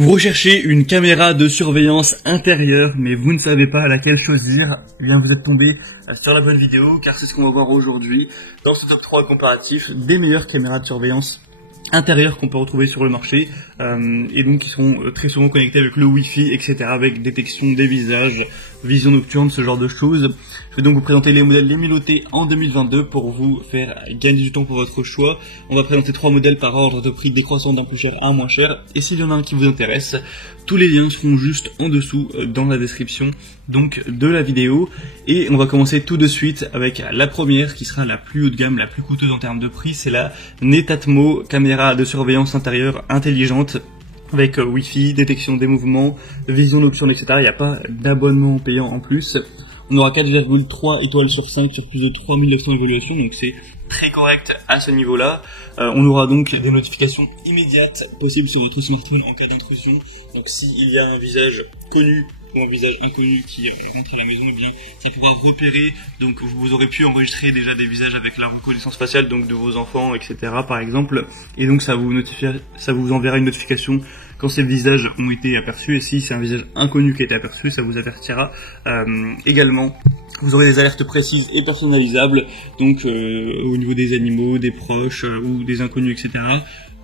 Vous recherchez une caméra de surveillance intérieure, mais vous ne savez pas laquelle choisir, eh bien vous êtes tombé sur la bonne vidéo, car c'est ce qu'on va voir aujourd'hui dans ce top 3 comparatif des meilleures caméras de surveillance intérieures qu'on peut retrouver sur le marché, et donc qui seront très souvent connectées avec le Wi-Fi, etc., avec détection des visages, vision nocturne, ce genre de choses. Je vais donc vous présenter les modèles les mieux notés en 2022 pour vous faire gagner du temps pour votre choix. On va présenter 3 modèles par ordre de prix décroissant d'un plus cher à un moins cher, et s'il y en a un qui vous intéresse, tous les liens seront juste en dessous dans la description donc de la vidéo. Et on va commencer tout de suite avec la première qui sera la plus haut de gamme, la plus coûteuse en termes de prix, c'est la Netatmo, caméra de surveillance intérieure intelligente avec Wi-Fi, détection des mouvements, vision nocturne, etc. Il n'y a pas d'abonnement payant en plus. On aura 4,3 étoiles sur 5 sur plus de 3900 évaluations, donc c'est très correct à ce niveau-là. On aura donc des notifications immédiates possibles sur votre smartphone en cas d'intrusion. Donc s'il y a un visage connu ou un visage inconnu qui rentre à la maison, eh bien ça pourra repérer. Donc vous aurez pu enregistrer déjà des visages avec la reconnaissance faciale, donc de vos enfants, etc. par exemple. Et donc ça vous enverra une notification quand ces visages ont été aperçus, et si c'est un visage inconnu qui a été aperçu, ça vous avertira également. Vous aurez des alertes précises et personnalisables, donc au niveau des animaux, des proches ou des inconnus, etc.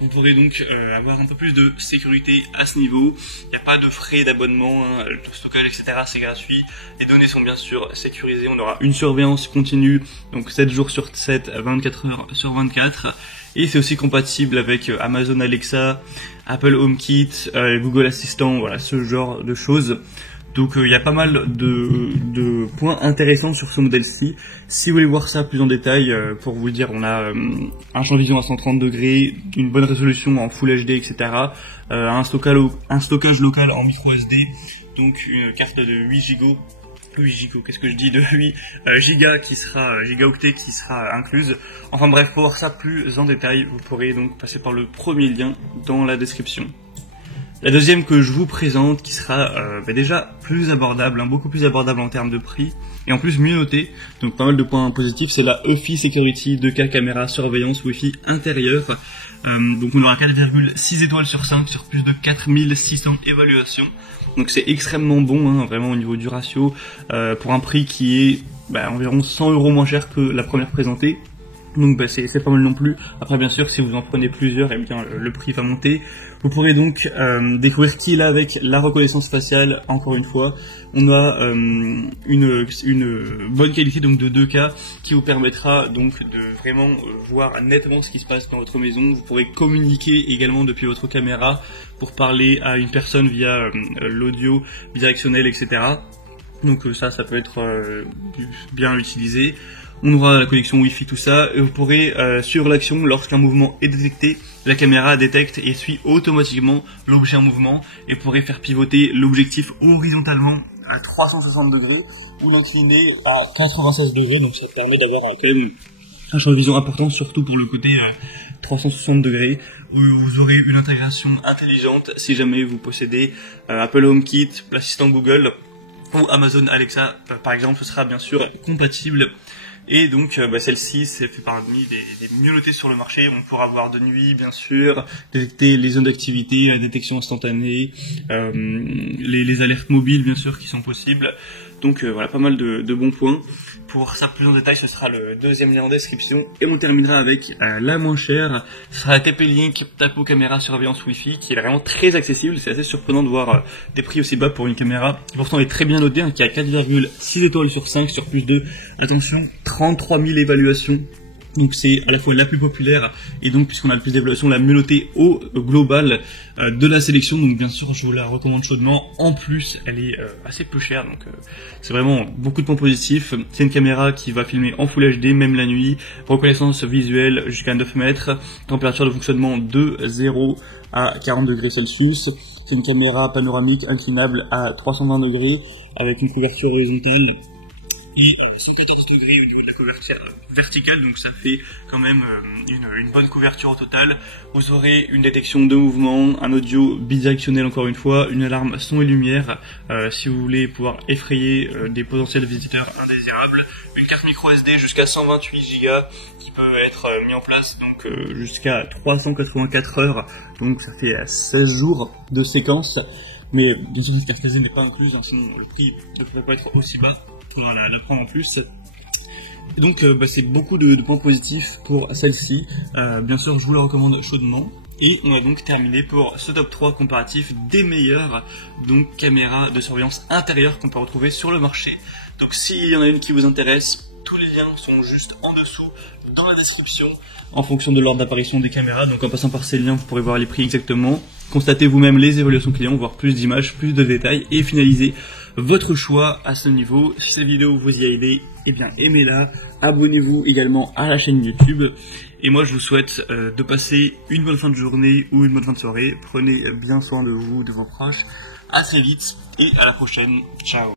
Vous pourrez donc avoir un peu plus de sécurité à ce niveau. Il n'y a pas de frais d'abonnement, le stockage, etc. c'est gratuit. Les données sont bien sûr sécurisées. On aura une surveillance continue, donc 7 jours sur 7, 24 heures sur 24. Et c'est aussi compatible avec Amazon Alexa, Apple HomeKit, Google Assistant, voilà, ce genre de choses. Donc il y a pas mal de points intéressants sur ce modèle-ci. Si vous voulez voir ça plus en détail, pour vous le dire, on a un champ de vision à 130 degrés, une bonne résolution en Full HD, etc. Un stockage local en micro SD, donc une carte de 8 Go. 8 Go, qu'est-ce que je dis, de 8 gigas qui sera, gigaoctets qui sera incluse. Enfin bref, pour voir ça plus en détail, vous pourrez donc passer par le premier lien dans la description. La deuxième que je vous présente, qui sera déjà plus abordable, beaucoup plus abordable en termes de prix, et en plus mieux notée, donc pas mal de points positifs, c'est la Eufy Security 2K caméra surveillance Wi-Fi intérieure. Donc on aura 4,6 étoiles sur 5 sur plus de 4600 évaluations. Donc c'est extrêmement bon, vraiment au niveau du ratio, pour un prix qui est environ 100 € moins cher que la première présentée. Donc c'est pas mal non plus. Après bien sûr si vous en prenez plusieurs, eh bien le prix va monter. Vous pourrez donc découvrir qui est là avec la reconnaissance faciale. Encore une fois, on a une bonne qualité donc de 2K qui vous permettra donc de vraiment voir nettement ce qui se passe dans votre maison. Vous pourrez communiquer également depuis votre caméra pour parler à une personne via l'audio bidirectionnel, etc. Donc ça peut être bien utilisé. On aura la connexion Wi-Fi, tout ça, et vous pourrez suivre l'action lorsqu'un mouvement est détecté. La caméra détecte et suit automatiquement l'objet en mouvement, et pourrez faire pivoter l'objectif horizontalement à 360 degrés ou l'incliner à 96 degrés. Donc ça permet d'avoir quand même un champ de vision important, surtout pour le côté 360 degrés, où vous aurez une intégration intelligente si jamais vous possédez Apple HomeKit, l'assistant Google ou Amazon Alexa par exemple. Ce sera bien sûr compatible. Et donc celle-ci c'est fait parmi des mieux notées sur le marché. On pourra voir de nuit bien sûr, détecter les zones d'activité, la détection instantanée, les alertes mobiles bien sûr qui sont possibles. Donc voilà, pas mal de bons points. Pour voir ça plus en détail, ce sera le deuxième lien en description. Et on terminera avec la moins chère. Ce sera la TP-Link Taco caméra surveillance Wi-Fi, qui est vraiment très accessible. C'est assez surprenant de voir des prix aussi bas pour une caméra qui pourtant est très bien notée, qui a 4,6 étoiles sur 5 sur plus de, attention, 33 000 évaluations. Donc c'est à la fois la plus populaire et donc puisqu'on a le plus d'évaluations, la mieux notée au global de la sélection. Donc bien sûr je vous la recommande chaudement. En plus elle est assez peu chère, donc c'est vraiment beaucoup de points positifs. C'est une caméra qui va filmer en Full HD même la nuit, reconnaissance visuelle jusqu'à 9 mètres, température de fonctionnement de 0 à 40 degrés Celsius. C'est une caméra panoramique inclinable à 320 degrés avec une couverture horizontale et 114 degrés au niveau de la couverture verticale, donc ça fait quand même une bonne couverture au total. Vous aurez une détection de mouvement, un audio bidirectionnel encore une fois, une alarme son et lumière si vous voulez pouvoir effrayer des potentiels visiteurs indésirables, une carte micro SD jusqu'à 128 Go qui peut être mis en place donc jusqu'à 384 heures, donc ça fait 16 jours de séquence, mais bien sûr cette carte casée n'est pas incluse, hein, sinon le prix ne pourrait pas être aussi bas, il faudra la prendre en plus. Et donc c'est beaucoup de points positifs pour celle-ci, bien sûr je vous la recommande chaudement. Et on a donc terminé pour ce top 3 comparatif des meilleures donc, caméras de surveillance intérieure qu'on peut retrouver sur le marché. Donc s'il y en a une qui vous intéresse, tous les liens sont juste en dessous dans la description en fonction de l'ordre d'apparition des caméras. Donc en passant par ces liens, vous pourrez voir les prix exactement, constatez vous-même les évaluations clients, voir plus d'images, plus de détails et finaliser votre choix à ce niveau. Si cette vidéo vous y a aidé, eh bien aimez-la, abonnez-vous également à la chaîne YouTube. Et moi je vous souhaite de passer une bonne fin de journée ou une bonne fin de soirée. Prenez bien soin de vous, de vos proches. À très vite et à la prochaine. Ciao.